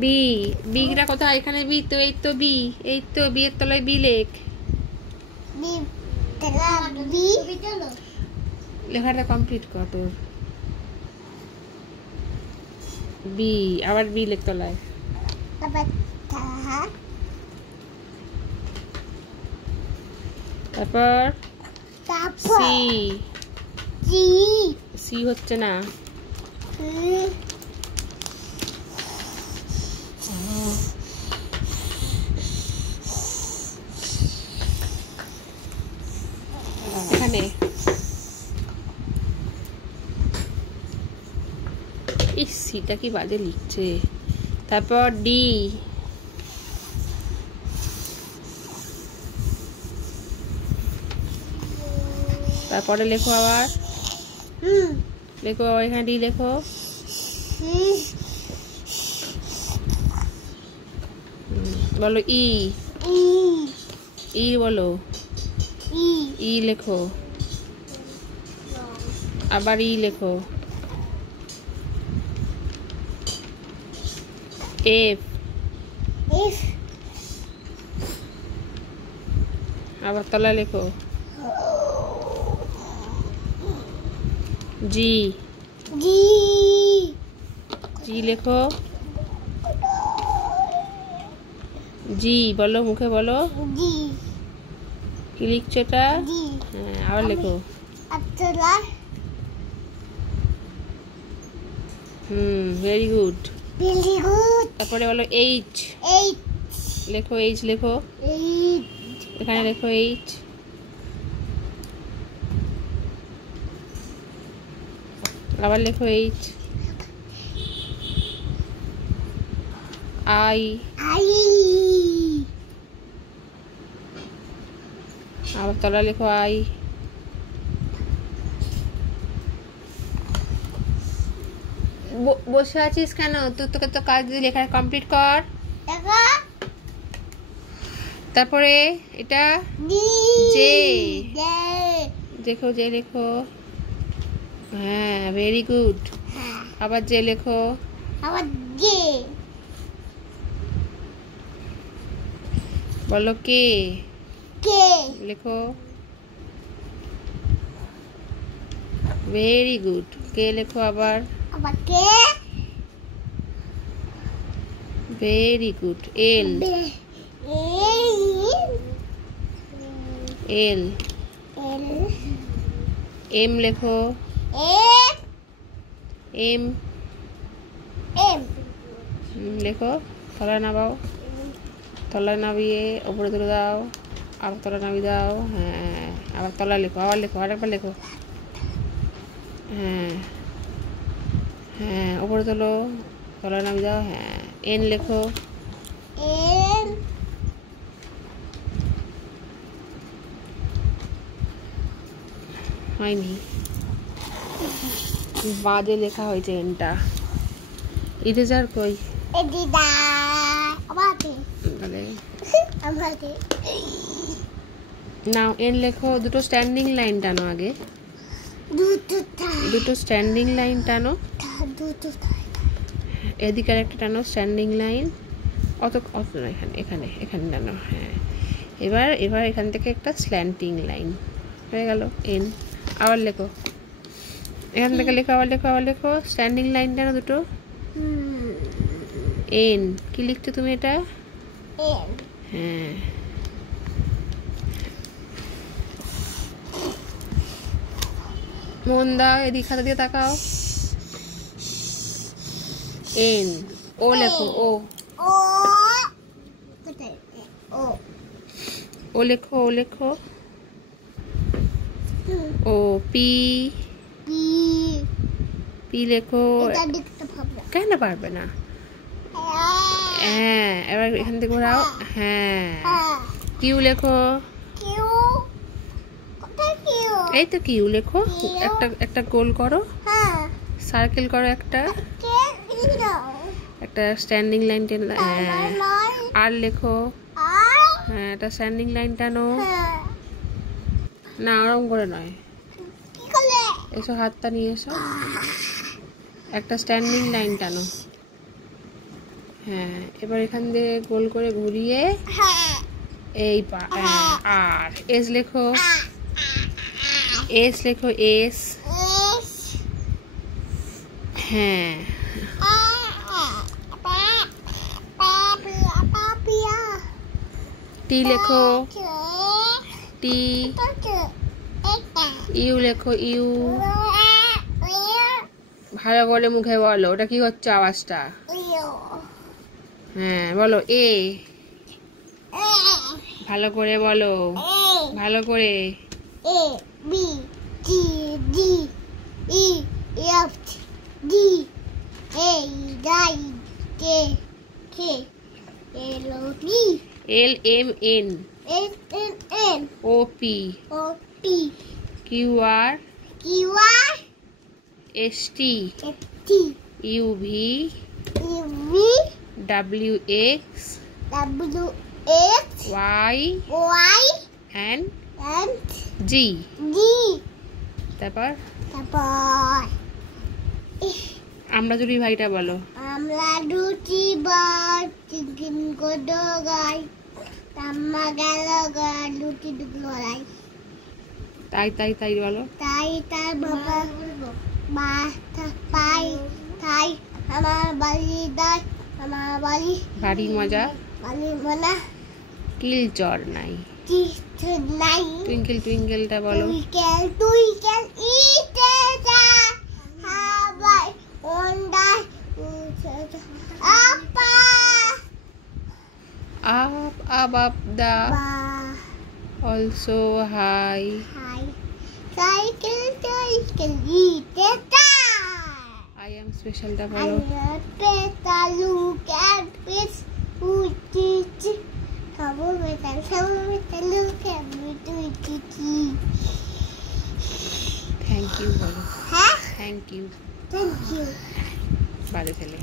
B beta কোথায়? এখানে B তো, এই তো বি, এই তো বি এর তলায় বি লেখ। লেখাটা কমপ্লিট কর তোর। বি, আবার বি লেখ তলায়। তারপর সি, সি হচ্ছে না। এখানে এই সিটা কি বাজে লিখছে। তারপর ডি, তারপরে লেখো আবার, লেখো এখানে ডি লেখো। বলো ই, ই বলো, ই লেখো, আবার ই লেখো। এফ, আবার তলা লেখো। জি, জি লেখো। জি বলো, মুখে বলো। কি লিখছো এটা? হ্যাঁ, আবার লেখো। Very good. তারপরে বলো এইচ, লেখো এইচ লেখো, এখানে লেখো এইচ। আবার লেখো এইচ। আই, আবার তলা লেখো আই। বসে আছিস কেন? তোকে তো কাজ দিয়ে লেখা কমপ্লিট কর। তারপরে এটা জে, দেখো জে লেখো। হ্যাঁ, ভেরি গুড। আবার জে লেখো। বলো কে, লেখো। ভেরি গুড, কে লেখো আবার। Very good. L, L, M লেখো। এম, লেখো। তলা নামাও, তলা নামিয়ে ওপরে তুলে দাও, আবার তলা নামিয়ে দাও। হ্যাঁ, আবার তলা লেখো, আবার লেখো, আরেকবার লেখো। হ্যাঁ হ্যাঁ, ওপরে তোলো, তলা নামিয়ে দাও। হ্যাঁ, এন লেখো। হয়নি, বাজে লেখা হয়েছে এনটা। ইরেজার কই? নাও এন লেখো। দুটো স্ট্যান্ডিং লাইন টানো আগে, দুটো স্ট্যান্ডিং লাইন টানো। এদিকে একটা টানো স্ট্যান্ডিং লাইন। অত অত না, এখানে এখানে এখানে টানো। হ্যাঁ, এবার এখান থেকে একটা স্ল্যান্টিং লাইন হয়ে গেল। এন, আবার লেখো, এখান থেকে লেখো, আবার লেখো, আবার লেখো। স্ট্যান্ডিং লাইন টানো দুটো। এন, কি লিখছো তুমি এটা? হ্যাঁ, মন দাও, এদিকে খাতা দিয়ে তাকাও। এন, ও লেখো। ও, ও লেখো, ও লেখো। ও, পি, পি লেখো। কেন পারবে না? হ্যাঁ, এবার এখান থেকে ঘোরাও। হ্যাঁ, কিউ লেখো। এই তো কিউ লেখো। একটা গোল করো, সার্কেল করো, একটা স্ট্যান্ডিং লাইন টেনে। হ্যাঁ, আর লেখো। হ্যাঁ, একটা স্ট্যান্ডিং লাইন টানো। না, ওরকম করে নয়। এসো, হাতটা নিয়ে এসো। একটা স্ট্যান্ডিং লাইন টানো। হ্যাঁ, এবার এখান দিয়ে গোল করে ঘুরিয়ে এই আর এস লেখো, এস লেখো, এস। হ্যাঁ, টি লেখো, টি। ইউ লেখো, ইউ। ভালো করে মুখে বলো, ওটা কি হচ্ছে আওয়াজটা? হ্যাঁ বলো, এ। ভালো করে বলো, ভালো করে। A B C D E F G A I K K L O P L M N S N N O P O P Q R Q R S T S T U V U V W X W X Y Y and and G। G তারপর তারপর আমরা যদি ভাইটা বলো, আমরা দুটি বার chicken গোদো গাই তাম্মা গেল দুটি দুটো লড়াই। তাই তাই তাই বলো। তাই তার বাবা মা পাই তাই আমার বাড়ি দাঁত আমার বাড়ি ভারী মজা, বাড়ি মনা কিল চর নাই। কিছু নাই। টুইঙ্কেল টুইঙ্কেলটা বলো। টুইঙ্কেল টুইঙ্কেল ইটে যা হাওয়াই ওন্ডাই আপা Up above the বা also high। High cycle cycle ইটে যা I am special টা I বলো। take a look at this uchi. Come on, with a look at me, uchi. Thank you বলো। Huh? Thank you Thank you. বাজে ছেলে।